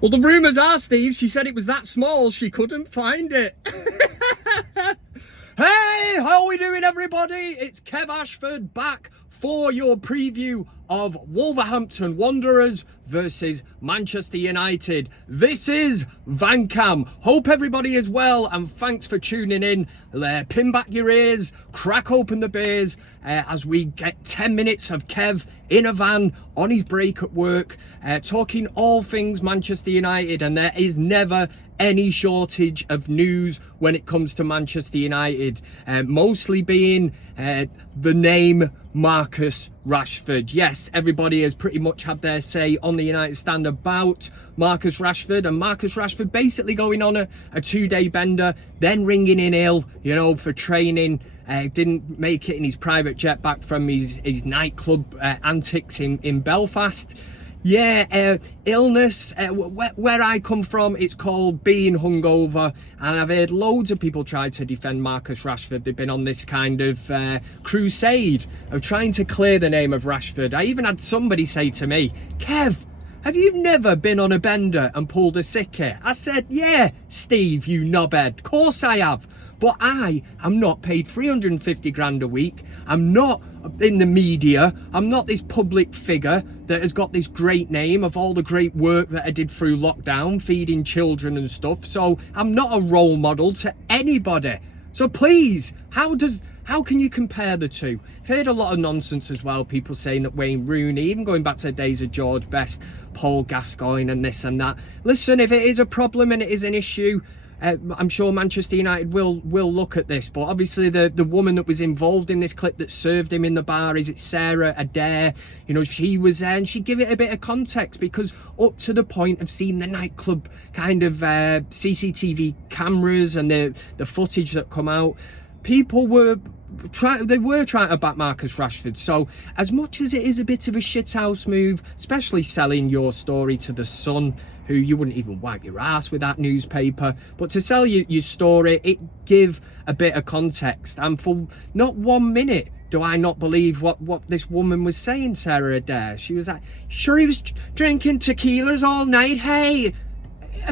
Well, the rumours are, Steve, she said it was that small she couldn't find it. Hey, how are we doing, everybody? It's Kev Ashford back for your preview of Wolverhampton Wanderers versus Manchester United. This is Vancam. Hope everybody is well, and thanks for tuning in. Pin back your ears, crack open the beers as we get 10 minutes of Kev in a van on his break at work, talking all things Manchester United, and there is never any shortage of news when it comes to Manchester United, mostly being the name Marcus Rashford. Yes, everybody has pretty much had their say on the United stand about Marcus Rashford, and Marcus Rashford basically going on a 2-day bender, then ringing in ill, you know, for training. Didn't make it in his private jet back from his nightclub antics in Belfast. Yeah, illness, where I come from, it's called being hungover, and I've heard loads of people try to defend Marcus Rashford. They've been on this kind of crusade of trying to clear the name of Rashford. I even had somebody say to me, Kev, have you never been on a bender and pulled a sickie? I said, yeah, Steve, you knobhead, of course I have. But I am not paid 350 grand a week. I'm not in the media. I'm not this public figure that has got this great name of all the great work that I did through lockdown, feeding children and stuff. So I'm not a role model to anybody. So please, how can you compare the two? I've heard a lot of nonsense as well, people saying that Wayne Rooney, even going back to the days of George Best, Paul Gascoigne and this and that. Listen, if it is a problem and it is an issue, I'm sure Manchester United will look at this, but obviously the woman that was involved in this clip that served him in the bar, is it Sarah Adair? You know, she was there, and she give it a bit of context, because up to the point of seeing the nightclub kind of CCTV cameras and the footage that come out, people were trying to back Marcus Rashford. So as much as it is a bit of a shithouse move, especially selling your story to the Sun, who you wouldn't even wipe your ass with that newspaper, but to sell your story, it give a bit of context. And for not 1 minute do I not believe what this woman was saying, Sarah Adair. She was like, sure he was drinking tequilas all night, hey.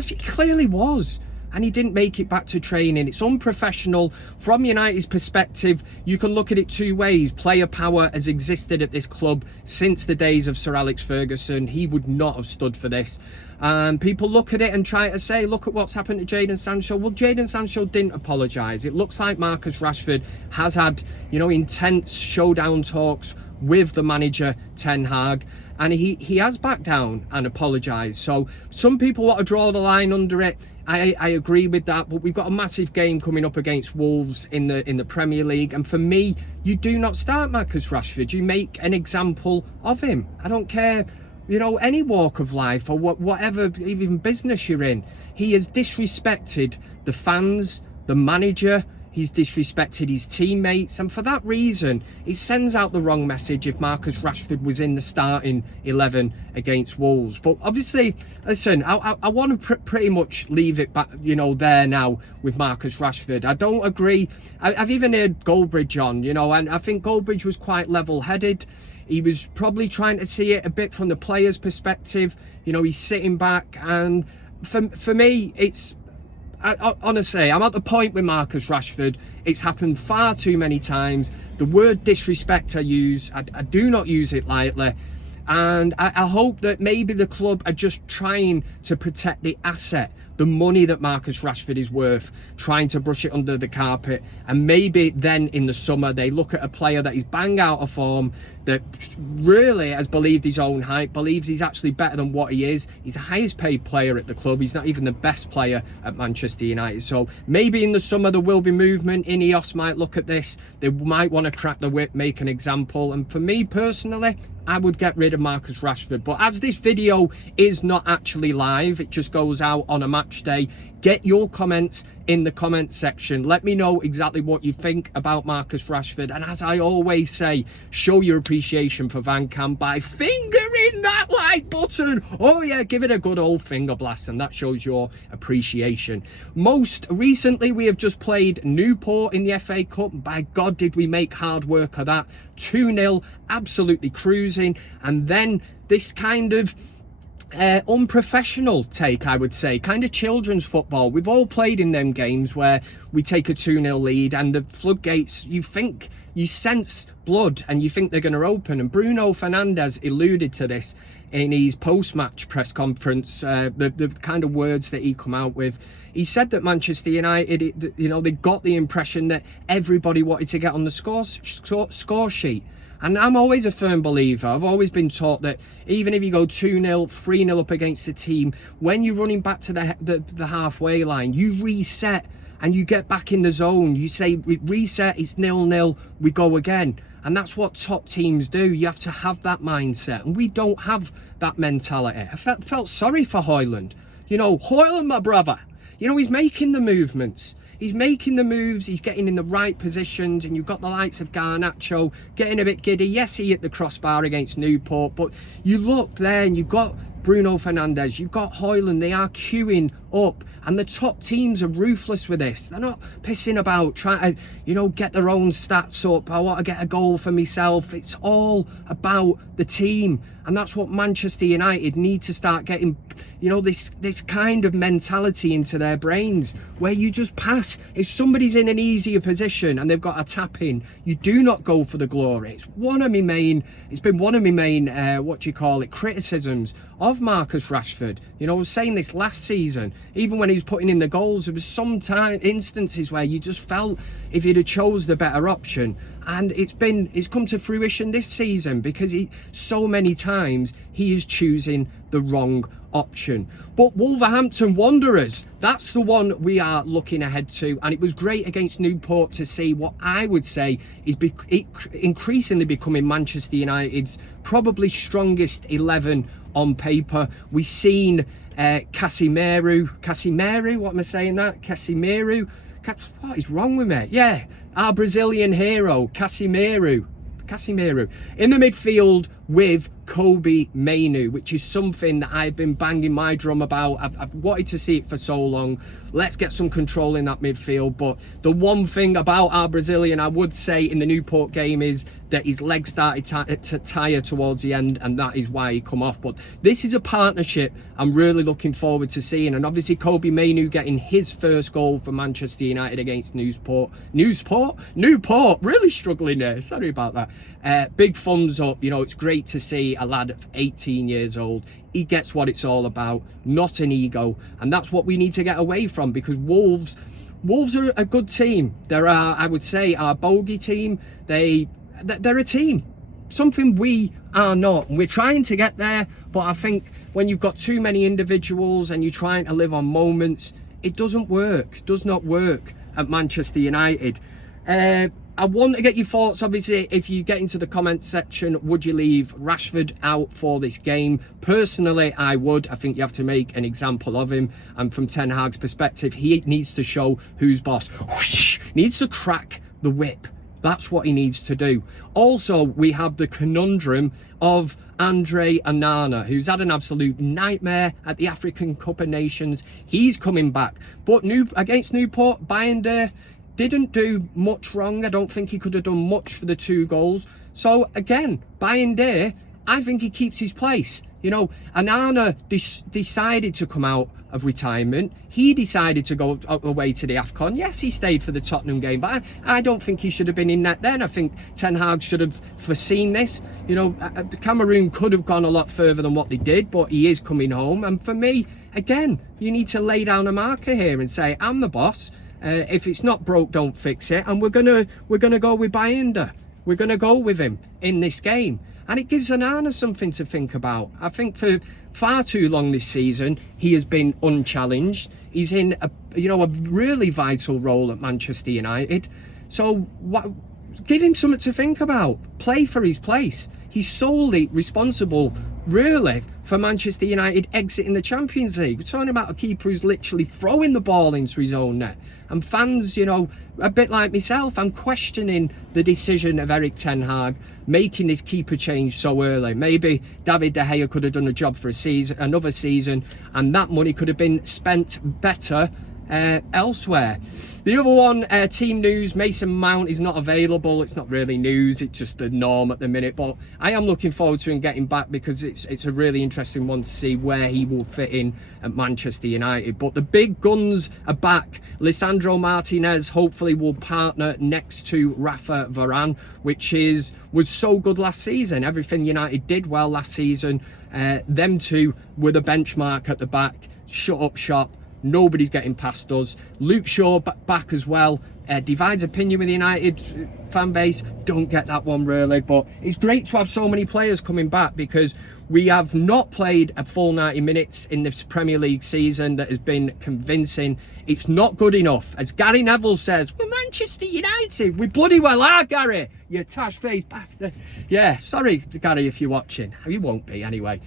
He clearly was, and he didn't make it back to training. It's unprofessional from United's perspective. You can look at it two ways. Player power has existed at this club since the days of Sir Alex Ferguson. He would not have stood for this. And people look at it and try to say, look at what's happened to Jadon Sancho. Well, Jadon Sancho didn't apologise. It looks like Marcus Rashford has had, you know, intense showdown talks with the manager, Ten Hag, and he has backed down and apologised. So some people want to draw the line under it. I agree with that, but we've got a massive game coming up against Wolves in the Premier League, and for me, you do not start Marcus Rashford. You make an example of him. I don't care, you know, any walk of life or whatever, even business you're in. He has disrespected the fans, the manager. He's disrespected his teammates, and for that reason, it sends out the wrong message if Marcus Rashford was in the starting 11 against Wolves. But obviously, listen, I want to pretty much leave it back, you know, there now with Marcus Rashford. I don't agree. I've even heard Goldbridge on, you know, and I think Goldbridge was quite level-headed. He was probably trying to see it a bit from the player's perspective. You know, he's sitting back, and for me, it's... honestly, I'm at the point with Marcus Rashford. It's happened far too many times. The word disrespect I use, I do not use it lightly. And I hope that maybe the club are just trying to protect the asset, the money that Marcus Rashford is worth, trying to brush it under the carpet. And maybe then in the summer, they look at a player that is bang out of form, that really has believed his own hype, believes he's actually better than what he is. He's the highest paid player at the club. He's not even the best player at Manchester United. So maybe in the summer there will be movement. Ineos might look at this. They might want to crack the whip, make an example. And for me personally, I would get rid of Marcus Rashford. But as this video is not actually live, it just goes out on a match day, get your comments in the comment section. Let me know exactly what you think about Marcus Rashford. And as I always say, show your appreciation for Vancam by fingering that like button. Oh yeah, give it a good old finger blast, and that shows your appreciation. Most recently, we have just played Newport in the FA Cup. By God, did we make hard work of that. 2-0, absolutely cruising. And then this kind of unprofessional take, I would say, kind of children's football. We've all played in them games where we take a 2-0 lead and the floodgates, you sense blood and you think they're going to open. And Bruno Fernandes alluded to this in his post-match press conference, the kind of words that he come out with. He said that Manchester United, they got the impression that everybody wanted to get on the score sheet. And I'm always a firm believer. I've always been taught that even if you go 2-0, 3-0 up against the team, when you're running back to the halfway line, you reset and you get back in the zone. You say, reset, it's 0-0, we go again. And that's what top teams do. You have to have that mindset. And we don't have that mentality. I felt sorry for Højlund. Højlund, my brother, he's making the movements. He's making the moves, he's getting in the right positions, and you've got the likes of Garnacho getting a bit giddy. Yes, he hit the crossbar against Newport, but you look there and you've got Bruno Fernandes, you've got Højlund, they are queuing up, and the top teams are ruthless with this. They're not pissing about trying to, get their own stats up. I want to get a goal for myself. It's all about the team, and that's what Manchester United need to start getting, this kind of mentality into their brains, where you just pass. If somebody's in an easier position and they've got a tap in, you do not go for the glory. It's been one of my main criticisms of Marcus Rashford. I was saying this last season, even when he was putting in the goals, there was some instances where you just felt if he'd have chose the better option. And it's come to fruition this season, because so many times he is choosing the wrong option. But Wolverhampton Wanderers, that's the one we are looking ahead to, and it was great against Newport to see what I would say is increasingly becoming Manchester United's probably strongest 11 on paper. We've seen Casemiro, what am I saying that? Casemiro, what is wrong with me? Yeah, our Brazilian hero, Casemiro in the midfield with Kobe Mainoo, which is something that I've been banging my drum about. I've wanted to see it for so long. Let's get some control in that midfield. But the one thing about our Brazilian, I would say, in the Newport game is that his legs started to tire towards the end, and that is why he come off. But this is a partnership I'm really looking forward to seeing. And obviously Kobe Mainoo getting his first goal for Manchester United against Newport, really struggling there, sorry about that. Big thumbs up. It's great to see a lad of 18 years old. He gets what it's all about, not an ego, and that's what we need to get away from, because Wolves are a good team. They're I would say, our bogey team. They're a team, something we are not, and we're trying to get there. But I think when you've got too many individuals and you're trying to live on moments, it does not work at Manchester United. I want to get your thoughts. Obviously, if you get into the comments section, would you leave Rashford out for this game? Personally, I would. I think you have to make an example of him, and from Ten Hag's perspective, he needs to show who's boss. Needs to crack the whip. That's what he needs to do. Also, we have the conundrum of Andre Onana, who's had an absolute nightmare at the African Cup of Nations. He's coming back, but against Newport, Binder didn't do much wrong. I don't think he could have done much for the 2 goals. So again, Binder, I think he keeps his place. Onana decided to come out of retirement. He decided to go away to the AFCON. Yes, he stayed for the Tottenham game, but I don't think he should have been in that then. I think Ten Hag should have foreseen this. Cameroon could have gone a lot further than what they did, but he is coming home. And for me, again, you need to lay down a marker here and say, I'm the boss. If it's not broke, don't fix it. And we're gonna go with Binder. We're gonna go with him in this game. And it gives Onana something to think about. I think for far too long this season, he has been unchallenged. He's in a really vital role at Manchester United. So give him something to think about. Play for his place. He's solely responsible, really, for Manchester United exiting the Champions League. We're talking about a keeper who's literally throwing the ball into his own net. And fans, a bit like myself, I'm questioning the decision of Eric Ten Hag making this keeper change so early. Maybe David De Gea could have done a job for another season, and that money could have been spent better elsewhere. The other one, team news, Mason Mount is not available. It's not really news, it's just the norm at the minute, but I am looking forward to him getting back because it's a really interesting one to see where he will fit in at Manchester United. But the big guns are back. Lisandro Martinez hopefully will partner next to Rafa Varane, which was so good last season. Everything United did well last season, them two were the benchmark at the back. Shut up shop. Nobody's getting past us. Luke Shaw back as well. Divides opinion with the United fan base. Don't get that one really, but it's great to have so many players coming back because we have not played a full 90 minutes in this Premier League season that has been convincing. It's not good enough. As Gary Neville says, we're Manchester United. We bloody well are, Gary. You tash-faced bastard. Yeah, sorry, Gary, if you're watching. You won't be, anyway.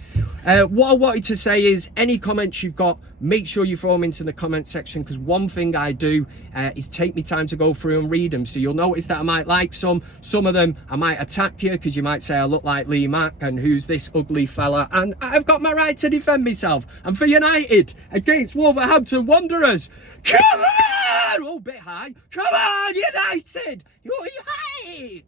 What I wanted to say is, any comments you've got, make sure you throw them into the comment section, because one thing I do is take me time to go through and read them. So you'll notice that I might like some of them I might attack you, because you might say I look like Lee Mack and who's this ugly fella, and I've got my right to defend myself. And for United against Wolverhampton Wanderers, come on! Oh, bit high. Come on, United! You're high!